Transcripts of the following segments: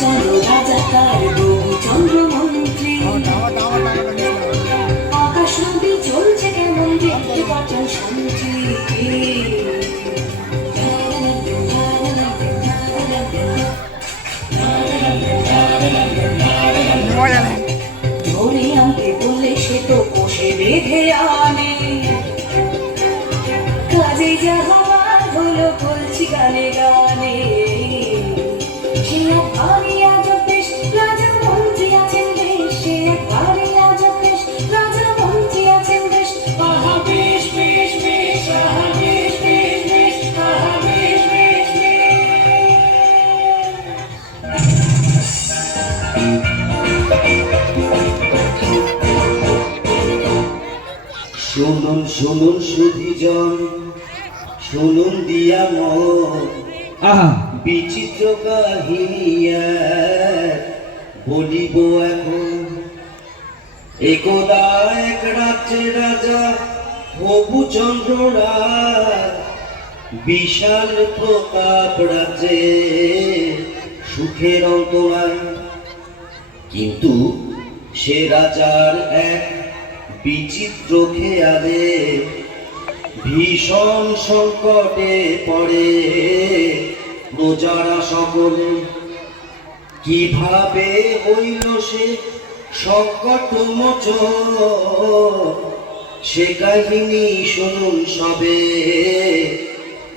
চলো রাজা তার চন্দ্র মন্ত্রী, আকাশ নদী চলছে কেমন দেখতে পাঠান শান্তি। ধরে আনতে বললে সে তো কষে বেঁধে আনে, কাজে যা হওয়ার হলো বলছি গানে গানে। সে এক ভারী আজব বেশ, রাজা মন্ত্রী আছেন বেশ, সে এক ভারী আজব বেশ, রাজা মন্ত্রী আছেন বেশ। আহা বেশ বেশ বেশ, আহা বেশ বেশ বেশ, আহা বেশ বেশ শুনুন শুনুন সুধীজন, শুনুন দিয়া মন, বিচিত্র কাহিনী বলিব এখন। একদা এক রাজ্যে রাজা হবুচন্দ্র রায়, বিশাল প্রতাপ রাজ্যে সুখের অন্তরায়। কিন্তু সে রাজার এক বিচিত্র খেয়ালে ভীষণ সংকটে পড়ে প্রজারা সকলে। কিভাবে হইল সে সংকট মোচন, সে কাহিনী শুনুন সবে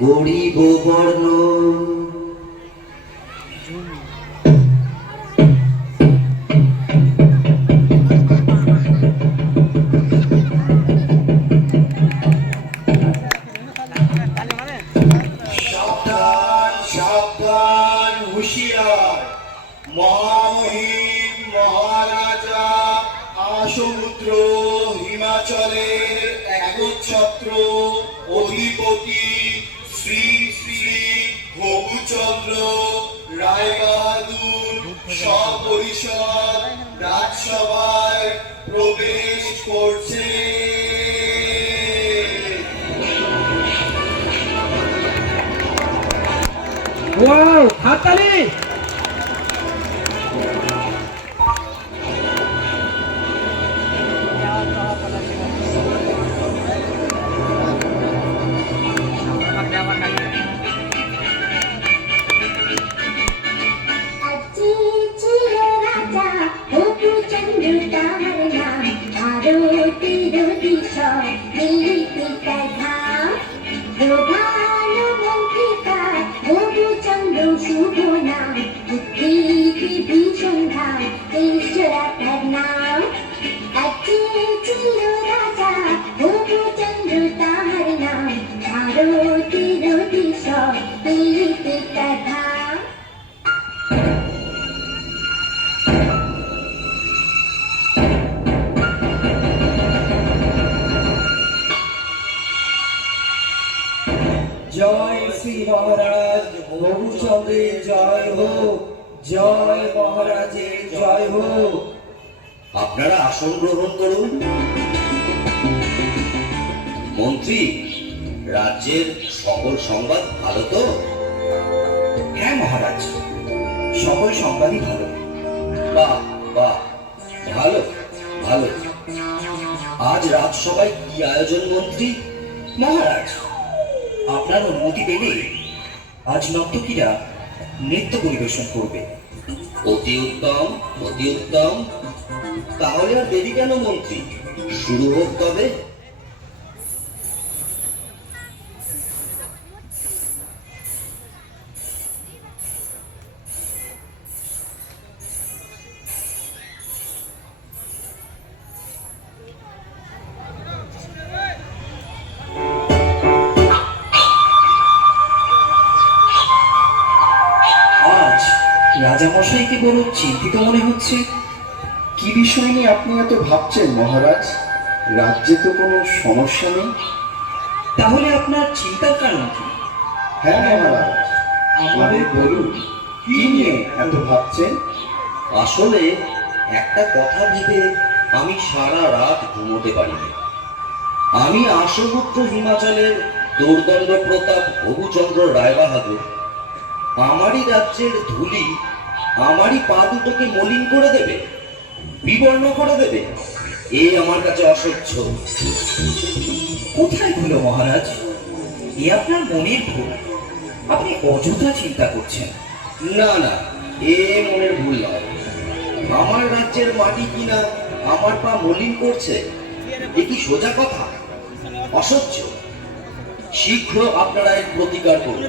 করিব বর্ণন। সাবধান হুঁশিয়ার, মহামহিম মহারাজা আসমুদ্র হিমাচলের একচ্ছত্র অধিপতি শ্রী শ্রী হবুচন্দ্র রায়বাহাদুর সপরিষদ রাজসভায় প্রবেশ করছে। ওয়াও, হাততালি! জয় শ্রী মহারাজ হবুচন্দ্রের জয় হোক, জয় মহারাজের জয় হোক। আপনারা আসন গ্রহণ করুন। মন্ত্রী, রাজ্যের সকল সংবাদ ভালো তো? হ্যাঁ মহারাজ, সকল সংবাদই ভালো। বাহ বাহ, ভালো ভালো। আজ রাজসভায় কি আয়োজন মন্ত্রী? মহারাজ, আপনার অনুমতি পেলে আজ নর্তকীরা নৃত্য পরিবেশন করবে। অতি উত্তম, অতি উত্তম। তাহলে আর দেরি কেন মন্ত্রী, শুরু হোক তবে। রাজামশাইকে বড় চিন্তিত মনে হচ্ছে। কি বিষয় নিয়ে আপনি এত ভাবছেন মহারাজ? রাজ্যে তো কোনো সমস্যা নেই। তাহলে আপনার চিন্তার কারণ কি? হ্যাঁ মহারাজ, আমাদের বলুন, কি নিয়ে এত ভাবছেন? আসলে একটা কথা ভেবে আমি সারা রাত ঘুমোতে পারিনি। আমি আসমুদ্র হিমাচলের দুর্দণ্ড প্রতাপ হবুচন্দ্র রায়বাহাদুর আমারই রাজ্যের ধুলি আমারই পা দুটোকে মলিন করে দেবে, বিবর্ণ করে দেবে? এ আমার কাছে অসহ্য। কোথায় ভুলো মহারাজ? এ আপনার মনের ভুল। আপনি অযথা চিন্তা করছেন। না না, এ মনের ভুল নয়। আমার রাজ্যের মাটি কিনা আমার পা মলিন করছে, এ কি সোজা কথা? অসহ্য। শীঘ্র আপনারা এর প্রতিকার করুন,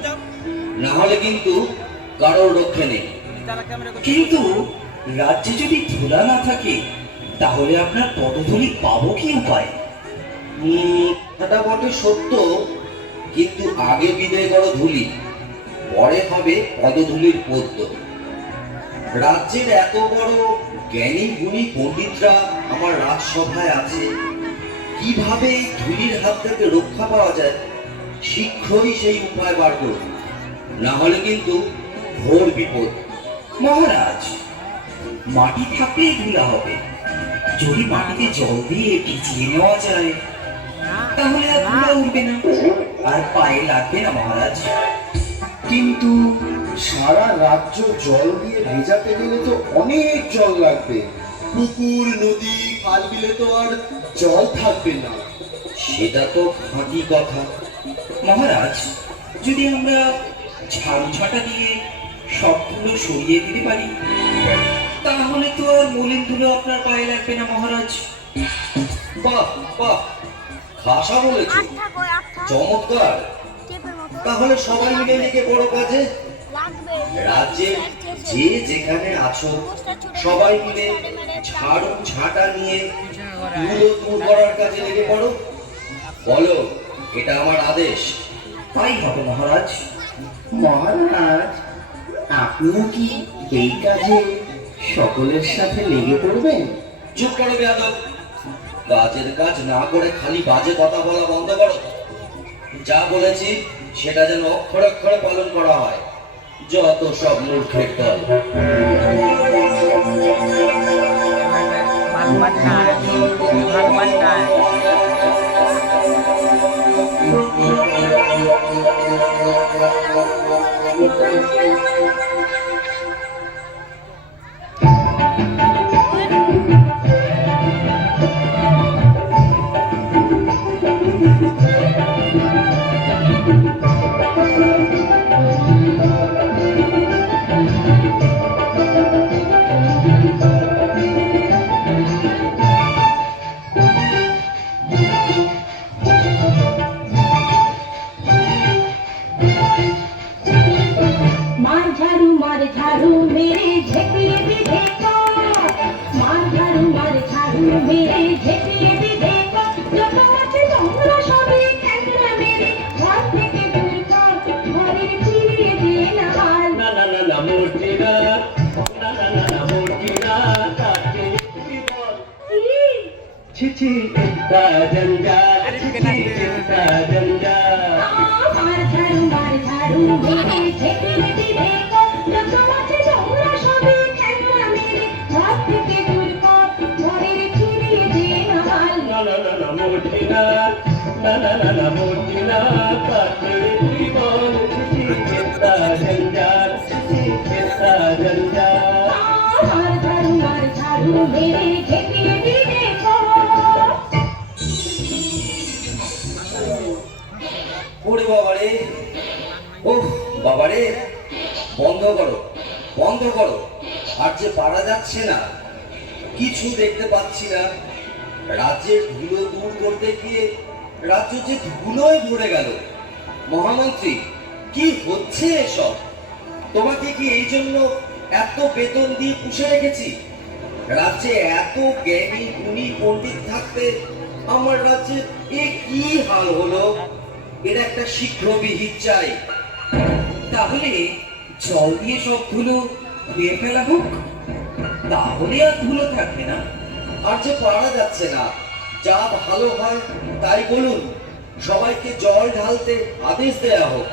না হলে কিন্তু কারোর রক্ষে নেই। কিন্তু রাজ্যে যদি ধুলা না থাকে, তাহলে আপনার পদধূলি পাবো কি উপায়? এটা বটে সত্য, কিন্তু আগে বিদায় করো ধুলি, পরে হবে পদধূলির পদ্ম। রাজ্যের এত বড় জ্ঞানী গুণী পণ্ডিতরা আমার রাজসভায় আছে, কিভাবে এই ধুলির হাত থেকে রক্ষা পাওয়া যায় শীঘ্রই সেই উপায় বার করুন, না হলে কিন্তু ঘোর বিপদ। মহারাজ, মাটি থাকলেই ধুলা হবে। যদি মাটিতে জল দিয়ে ভিজিয়ে নেওয়া যায়, তাহলে আর ধুলা উঠবে না, আর পায়ে লাগবে না মহারাজ। কিন্তু সারা রাজ্য জল দিয়ে ভেজাতে গেলে তো অনেক জল লাগবে। পুকুর, নদী, খাল বিলে তো আর জল থাকবে না। সেটা তো খাঁটি কথা। মহারাজ, যদি আমরা ঝাড়ু ঝাঁটা দিয়ে সব ধুলো সরিয়ে দিতে পারি, তাহলে তো আর মলিন ধুলো আপনার পায়ে লাগবে না মহারাজ। বাহ বাহ, খাসা বলেছো, চমৎকার। তাহলে সবাই মিলে লেগে বড় কাজে। রাজ্যের যে যেখানে আছো সবাই মিলে ঝাড়ু ঝাঁটা নিয়ে ধুলো দূর করার কাজে লেগে পড়ো। বলো, এটা আমার আদেশ। তাই হবে মহারাজ। মহারাজ, আপনিও কি এই কাজে সকলের সাথে লেগে পড়বেন? চুপ করো বেয়াদব। কাজের কাজ না করে খালি বাজে কথা বলা বন্ধ করো। যা বলেছি সেটা যেন অক্ষরে অক্ষরে পালন করা হয়। যত সব মূর্খের দল। মার ঝাড়ু মেরে ঝেঁটিয়ে দিবে কাঠ। মার ঝাড়ু মেরে ঝেঁটিয়ে দিবে কাঠ। যত আছে নোংরা সবই ঠ্যাংরা মেরে ঘর থেকে দূর কর, ঘরে ফিরিয়ে দে না হাল। না না না না মূর্তি না, না না না না মূর্তি না, তাকে বিপদ। ছি ছি চিন্তা জঞ্জাল, ছি ছি চিন্তা জঞ্জাল। মার ঝাড়ু মেরে ঝেঁটিয়ে দিবে কাঠ। যত আছে নোংরা সবই ঠ্যাংরা মেরে ঘর থেকে দূর কর, ঘরে ফিরিয়ে দে না হাল। না না না না মূর্তি না, না না না না মূর্তি না, তাকে বিপদ। ছি ছি চিন্তা জঞ্জাল, ছি ছি চিন্তা জঞ্জাল। মার ঝাড়ু মেরে ঝেঁটিয়ে দিবে কাঠ। ওরে বাবারে, ওহ বাবারে, বন্ধ করো বন্ধ করো। আর যে পারা যাচ্ছে না, কিছু দেখতে পাচ্ছি না। রাজ্যের ধুলো দূর করতে গিয়ে রাজ্য যে ধুলোয় ভরে গেল। মহামন্ত্রী, কি হচ্ছে এসব? তোমাকে কি এই জন্য এত বেতন দিয়ে পুষে রেখেছি? রাজ্যে এত জ্ঞানী গুণী পণ্ডিত থাকতে আমার রাজ্যে এ কি হাল হলো? এর একটা শীঘ্র বিহিত চাই। তাহলে জল দিয়ে সব ধুলো ধুয়ে ফেলা হোক, তাহলে আর ধুলো থাকবে না। আর যে পারা যাচ্ছে না, যা ভালো হয় তাই বলুন। সবাইকে জল ঢালতে আদেশ দেয়া হোক।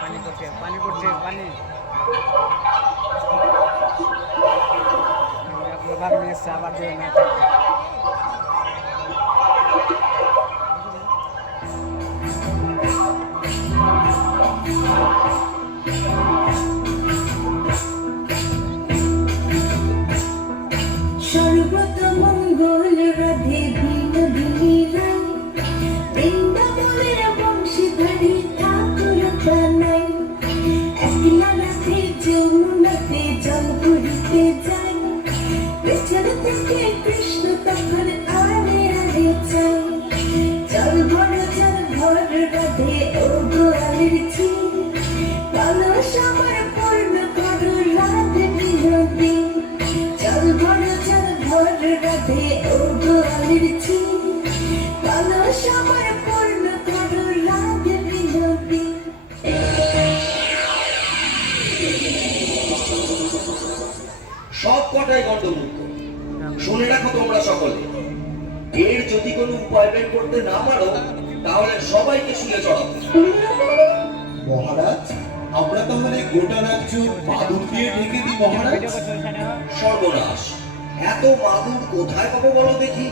পানি পড়ছে পানি পড়ছে পানি আপনার ভাগ নিয়ে এসছে আবার দেবে না আমার পূর্ণ করো রাত বিরতি চল ভর রাধে ও গোয়ালের ছি কলস আমার পূর্ণ করো রাত বিরতি সব কটাই গণ্ডমুক্ত। শুনে রাখো তোমরা সকলে, এর যদি কোনো উপায় বের করতে না পারো তাহলে সবাইকে শুলে চড়াবো। মহারাজ, আমরা তাহলে গোটা রাজ্য মাদুর দিয়ে ঢেকে দিই মহারাজ। সর্বনাশ, এত মাদুর কোথায় পাবো বলো দেখি?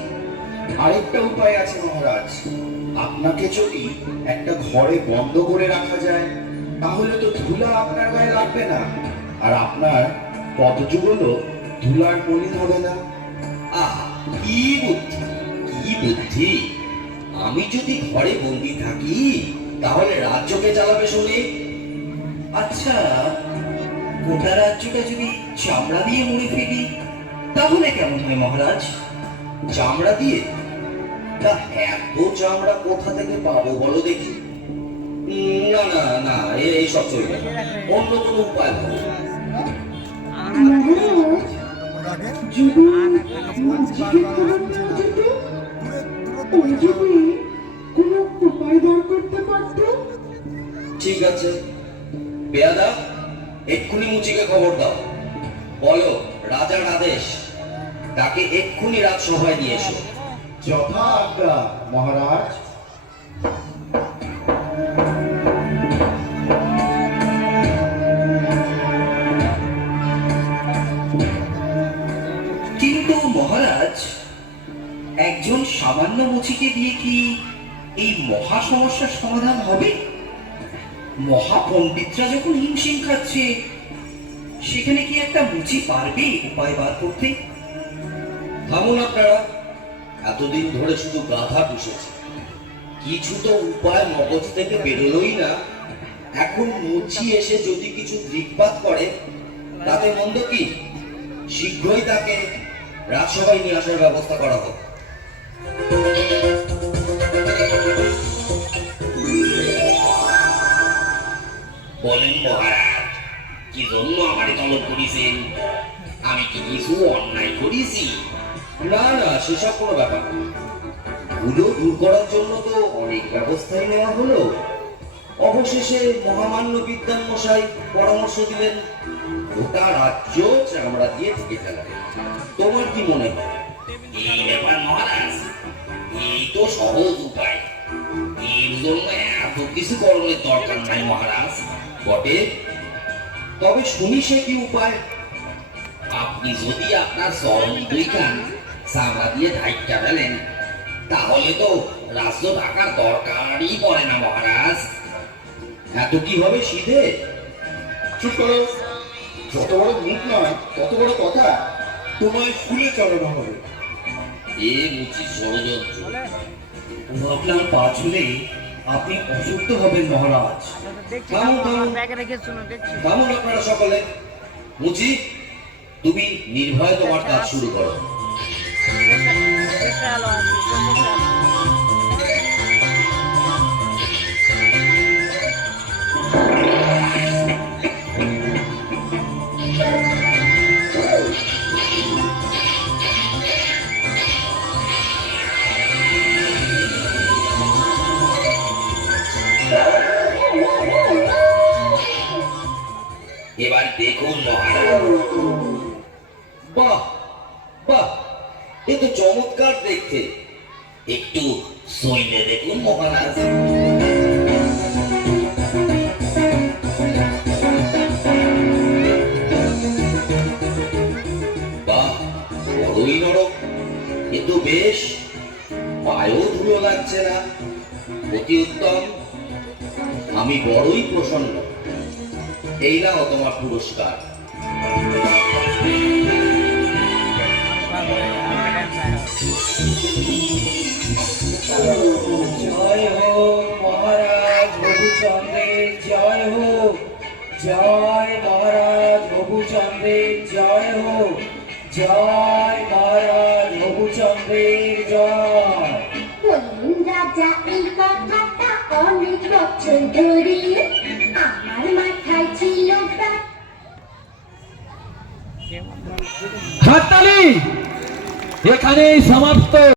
আরেকটা উপায় আছে মহারাজ, আপনাকে যদি একটা ঘরে বন্ধ করে রাখা যায় তাহলে তো ধুলা আপনার গায়ে লাগবে না, আর আপনার পদযুগলও ধুলার মলিন হবে না। আহা, কি বুদ্ধি, কি বুদ্ধি! আমি যদি ঘরে বন্দি থাকি তাহলে রাজ্যকে চালাবে শুনে। আচ্ছা, গোটা রাজ্যটা যদি চামড়া দিয়ে মুড়ে ফেলি তাহলে কেমন হয় মহারাজ? চামড়া দিয়ে? তা এত চামড়া কোথা থেকে পাবো বলো দেখি? না না না, এইসব চলবে না, অন্য কোনো উপায় ভাবো। ঠিক আছে, পেয়াদা, এক্ষুনি মুচিকে খবর দাও, বলো রাজার আদেশ, তাকে এক্ষুনি রাজসভায় নিয়ে এসো। যথা আজ্ঞা মহারাজ। কিন্তু মহারাজ, একজন সামান্য মুচিকে দিয়ে কি এই মহা সমস্যার সমাধান হবে? মহাপণ্ডিতরা যখন হিমশিম খাচ্ছে, সেখানে কি একটা মুচি পারবে উপায় বার করতে? থামুন আপনারা, এতদিন ধরে শুধু গাধা পুষেছে, কিছু তো উপায় মগজ থেকে বেরোলোই না। এখন মুচি এসে যদি কিছু দিকপাত করে তাতে মন্দ কি? শীঘ্রই তাকে রাজসভায় নিয়ে আসার ব্যবস্থা করা হোক। বলেন মহারাজ, কি জন্য আমারে তলব করেছেন? আমি কি কিছু অন্যায় করেছি? না না, সেসব কোনো ব্যাপার না। ভুলো দূর করার জন্য তো অনেক ব্যবস্থাই নেওয়া হলো। অবশেষে মহামান্য বিদ্যান মশাই পরামর্শ দিলেন গোটা রাজ্য চামড়া দিয়ে ঢেকে ফেলাবে। তোমার কি মনে হয়? এই ব্যাপার মহারাজ, এই তো সহজ উপায়। এর জন্য এত কিছু করণের দরকার নাই মহারাজ। বটে, তবে শুনি সে কি উপায়? আপনি যদি আপনার চরম দুই কান চামড়া দিয়ে ঢাইকা ফেলেন তাহলে তো রাজ্য ঢাকার দরকারই পড়ে না মহারাজ। এত কি হবে শীতে? চুপ করো, যত বড় মুখ নয় তত বড় কথা। তোমায় ফুলে চড়ানো হবে। এ মুচি ষড়যন্ত্র। ভাবলাম পা ছুলে আপনি অসুস্থ হবেন মহারাজ। থামুন আপনারা সকলে। মুচি, তুমি নির্ভয়ে তোমার কাজ শুরু করো। এবার দেখুন মহারাজ। বাহ বাহ, এ তো চমৎকার দেখতে। একটু সইলে দেখুন মহারাজ। বাহ, বড়ই নরম। এ তো বেশ, পায়েও ধুলো লাগছে না। অতি উত্তম, আমি বড়ই প্রসন্ন। এই নাও তোমার পুরস্কার। জয় হোক মহারাজ রঘুচন্দ্রের জয় হোক, জয় মহারাজ রঘুচন্দ্রের জয় হোক, জয় মহারাজ রঘুচন্দ্রের জয়। বলুন রাজা এই কথাটা অনেক বছর ধরে আমার মাথায় ছিল এখানেই সমাপ্ত।